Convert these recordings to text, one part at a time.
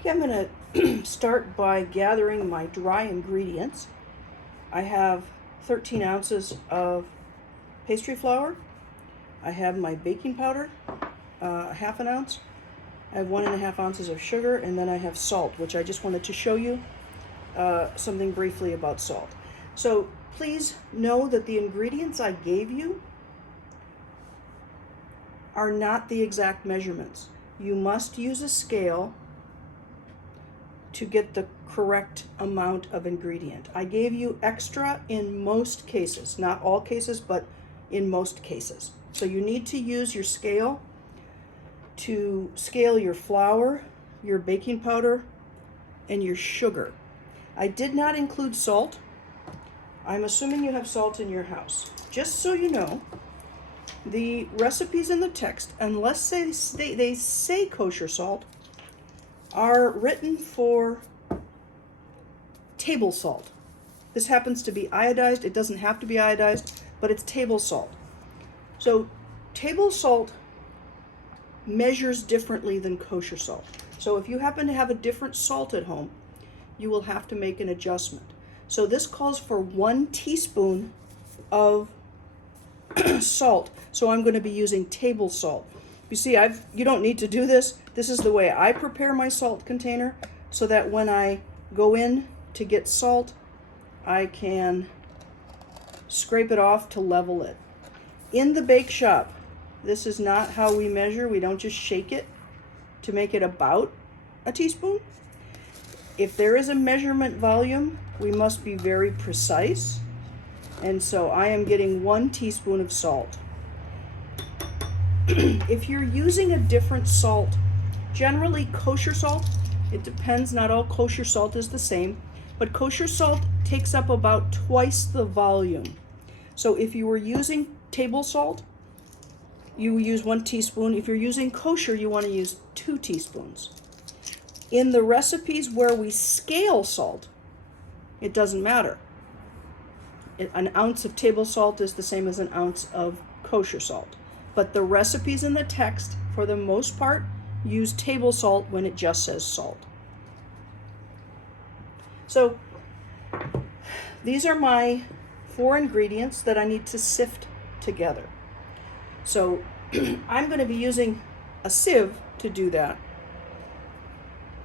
Okay, I'm going to start by gathering my dry ingredients. I have 13 ounces of pastry flour. I have my baking powder, half an ounce. I have 1.5 ounces of sugar, and then I have salt, which I just wanted to show you something briefly about salt. So please know that the ingredients I gave you are not the exact measurements. You must use a scale to get the correct amount of ingredient. I gave you extra in most cases, not all cases, but in most cases. So you need to use your scale to scale your flour, your baking powder, and your sugar. I did not include salt. I'm assuming you have salt in your house. Just so you know, the recipes in the text, unless they say kosher salt, are written for table salt. This happens to be iodized. It doesn't have to be iodized, but it's table salt. So table salt measures differently than kosher salt. So if you happen to have a different salt at home, you will have to make an adjustment. So this calls for 1 teaspoon of salt. So I'm going to be using table salt. You see, you don't need to do this. This is the way I prepare my salt container, so that when I go in to get salt, I can scrape it off to level it. In the bake shop, this is not how we measure. We don't just shake it to make it about a teaspoon. If there is a measurement volume, we must be very precise. And so I am getting 1 teaspoon of salt. If you're using a different salt, generally kosher salt, it depends, not all kosher salt is the same, but kosher salt takes up about twice the volume. So if you were using table salt, you use 1 teaspoon. If you're using kosher, you want to use 2 teaspoons. In the recipes where we scale salt, it doesn't matter. An ounce of table salt is the same as an ounce of kosher salt. But the recipes in the text, for the most part, use table salt when it just says salt. So these are my 4 ingredients that I need to sift together. So I'm going to be using a sieve to do that.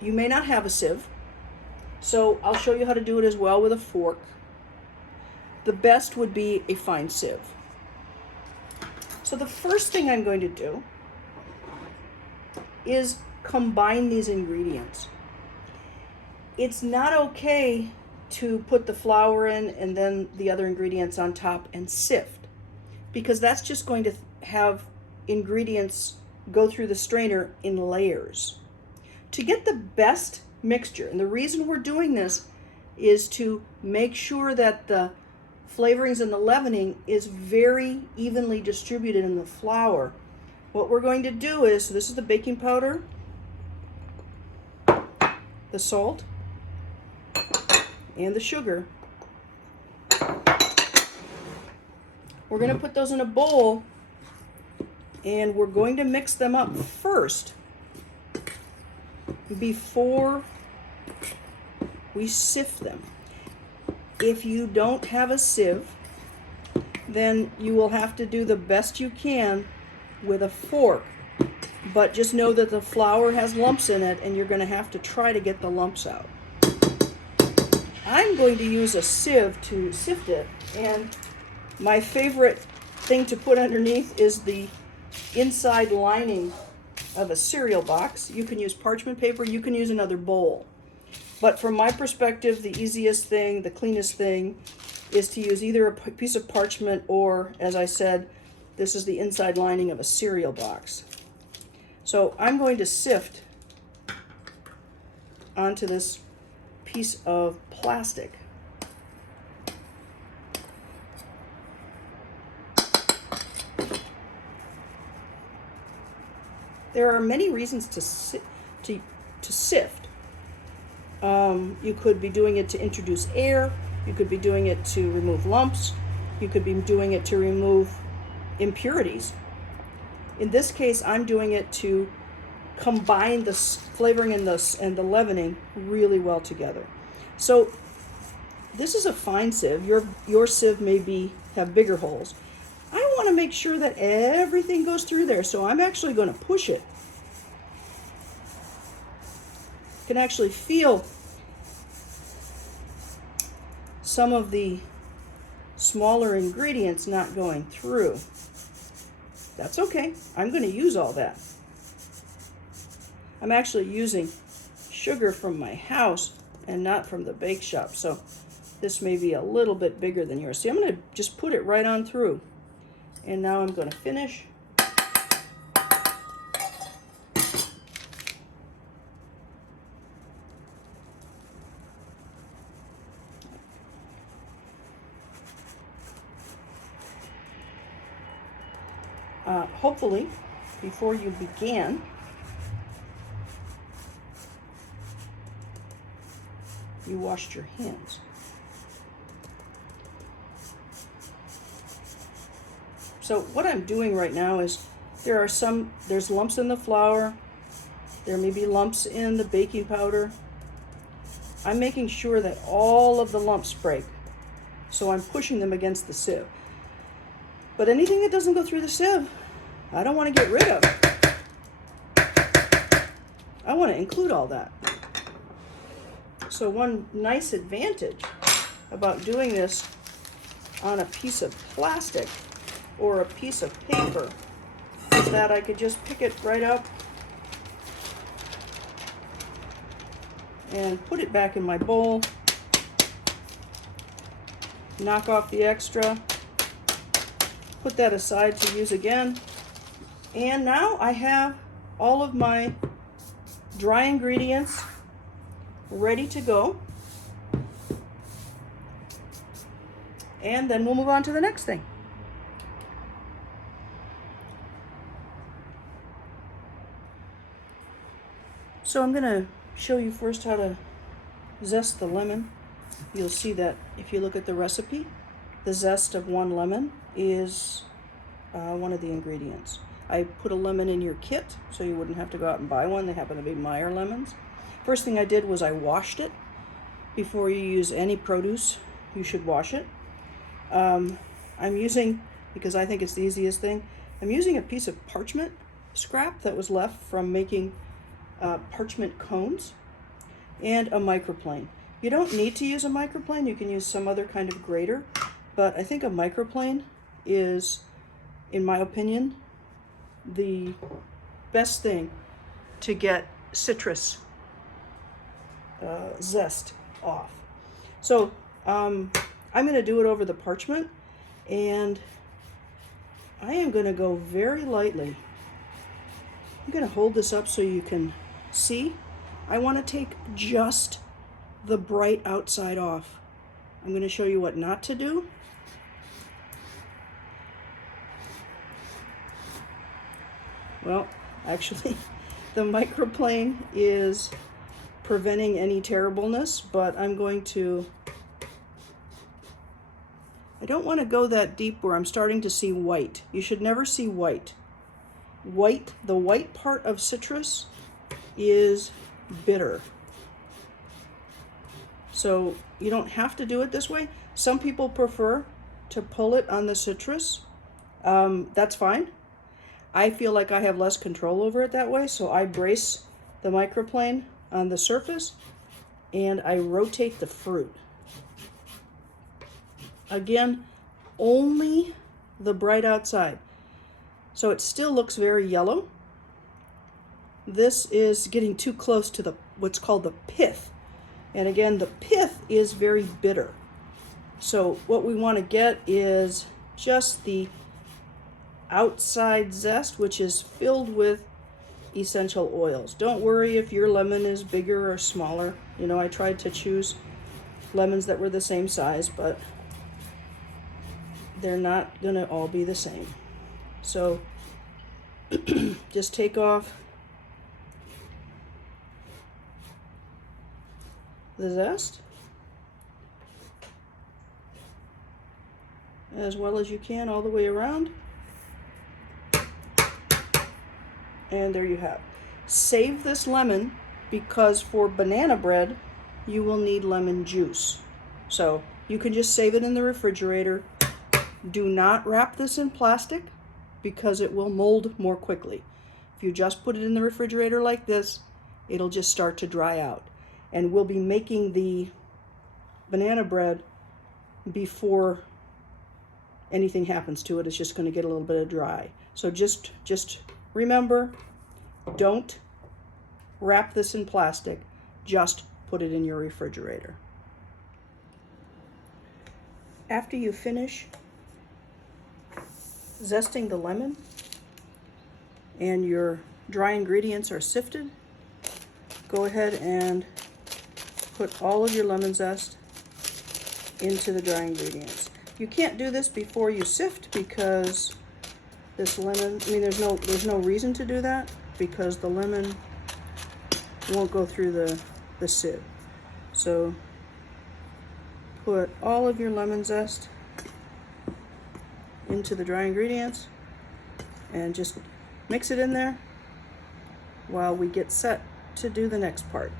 You may not have a sieve, so I'll show you how to do it as well with a fork. The best would be a fine sieve. So the first thing I'm going to do is combine these ingredients. It's not okay to put the flour in and then the other ingredients on top and sift, because that's just going to have ingredients go through the strainer in layers. To get the best mixture, and the reason we're doing this is to make sure that the flavorings and the leavening is very evenly distributed in the flour. What we're going to do is, this is the baking powder, the salt, and the sugar. We're going to put those in a bowl, and we're going to mix them up first before we sift them. If you don't have a sieve, then you will have to do the best you can with a fork. But just know that the flour has lumps in it, and you're going to have to try to get the lumps out. I'm going to use a sieve to sift it, and my favorite thing to put underneath is the inside lining of a cereal box. You can use parchment paper, you can use another bowl. But from my perspective, the easiest thing, the cleanest thing, is to use either a piece of parchment or, as I said, this is the inside lining of a cereal box. So I'm going to sift onto this piece of plastic. There are many reasons to sift. You could be doing it to introduce air. You could be doing it to remove lumps. You could be doing it to remove impurities. In this case, I'm doing it to combine the flavoring and the leavening really well together. So this is a fine sieve. Your sieve may have bigger holes. I want to make sure that everything goes through there, so I'm actually going to push it. You can actually feel some of the smaller ingredients not going through. That's okay. I'm going to use all that. I'm actually using sugar from my house and not from the bake shop, so this may be a little bit bigger than yours. See, I'm going to just put it right on through. And now I'm going to finish. Hopefully, before you began, you washed your hands. So what I'm doing right now is there's lumps in the flour, there may be lumps in the baking powder. I'm making sure that all of the lumps break, so I'm pushing them against the sieve. But anything that doesn't go through the sieve, I don't want to get rid of. I want to include all that. So one nice advantage about doing this on a piece of plastic or a piece of paper is that I could just pick it right up and put it back in my bowl, knock off the extra, put that aside to use again, and now I have all of my dry ingredients ready to go. And then we'll move on to the next thing. So I'm going to show you first how to zest the lemon. You'll see that if you look at the recipe, the zest of one lemon is one of the ingredients. I put a lemon in your kit so you wouldn't have to go out and buy one. They happen to be Meyer lemons. First thing I did was I washed it. Before you use any produce, you should wash it. I'm using, because I think it's the easiest thing, I'm using a piece of parchment scrap that was left from making parchment cones and a microplane. You don't need to use a microplane. You can use some other kind of grater, but I think a microplane is, in my opinion, the best thing to get citrus zest off. So I'm going to do it over the parchment, and I am going to go very lightly. I'm going to hold this up so you can see. I want to take just the bright outside off. I'm going to show you what not to do. Well, actually, the microplane is preventing any terribleness, but I'm going to, I don't want to go that deep where I'm starting to see white. You should never see white. The white part of citrus is bitter. So you don't have to do it this way. Some people prefer to pull it on the citrus. That's fine. I feel like I have less control over it that way, so I brace the microplane on the surface and I rotate the fruit. Again, only the bright outside. So it still looks very yellow. This is getting too close to what's called the pith. And again, the pith is very bitter. So what we want to get is just the outside zest, which is filled with essential oils. Don't worry if your lemon is bigger or smaller. You know, I tried to choose lemons that were the same size, but they're not going to all be the same. So just take off the zest as well as you can all the way around. And there you have. Save this lemon because for banana bread, you will need lemon juice. So you can just save it in the refrigerator. Do not wrap this in plastic because it will mold more quickly. If you just put it in the refrigerator like this, it'll just start to dry out. And we'll be making the banana bread before anything happens to it. It's just going to get a little bit of dry. So just remember, don't wrap this in plastic, just put it in your refrigerator. After you finish zesting the lemon and your dry ingredients are sifted, go ahead and put all of your lemon zest into the dry ingredients. You can't do this before you sift because this lemon, there's no reason to do that because the lemon won't go through the sieve. So put all of your lemon zest into the dry ingredients and just mix it in there while we get set to do the next part.